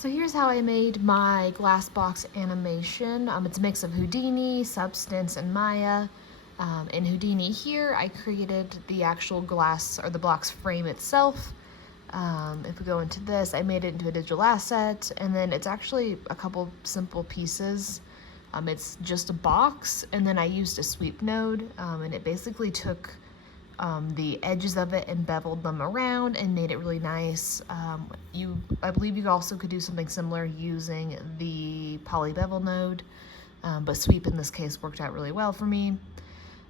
So here's how I made my glass box animation. It's a mix of Houdini, Substance, and Maya. In Houdini here, I created the actual glass or the box frame itself. If we go into this, I made it into a digital asset, and then it's actually a couple simple pieces. It's just a box, and then I used a sweep node, and it basically took the edges of it and beveled them around and made it really nice. I believe you also could do something similar using the poly bevel node, but sweep in this case worked out really well for me.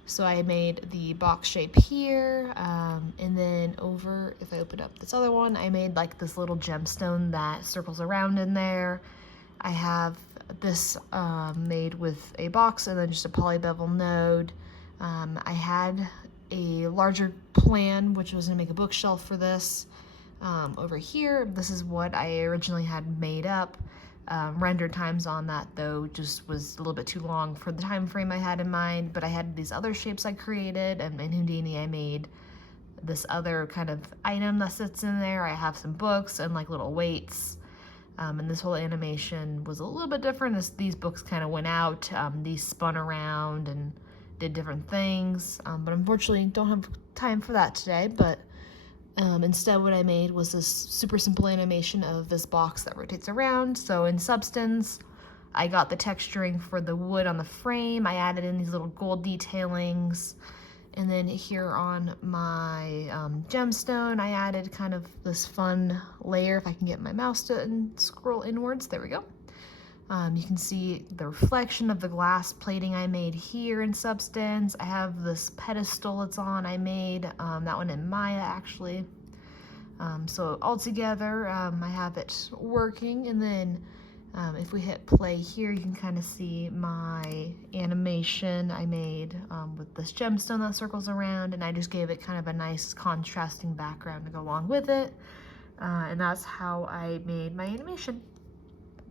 So I made the box shape here, and then over, if I open up this other one, I made like this little gemstone that circles around in there. I have this made with a box and then just a poly bevel node. I had a larger plan, which was to make a bookshelf for this. Over here, this is what I originally had made up. Render times on that though just was a little bit too long for the time frame I had in mind, but I had these other shapes I created, and in Houdini I made this other kind of item that sits in there. I have some books and like little weights, and this whole animation was a little bit different. These books kind of went out, these spun around and did different things, but unfortunately don't have time for that today. But instead what I made was this super simple animation of this box that rotates around. So in Substance, I got the texturing for the wood on the frame. I added in these little gold detailings. And then here on my gemstone, I added kind of this fun layer, if I can get my mouse to scroll inwards. There we go. You can see the reflection of the glass plating I made here in Substance. I have this pedestal it's on, I made that one in Maya actually. So all together, I have it working, and then if we hit play here, you can kind of see my animation I made with this gemstone that circles around, and I just gave it kind of a nice contrasting background to go along with it. And that's how I made my animation.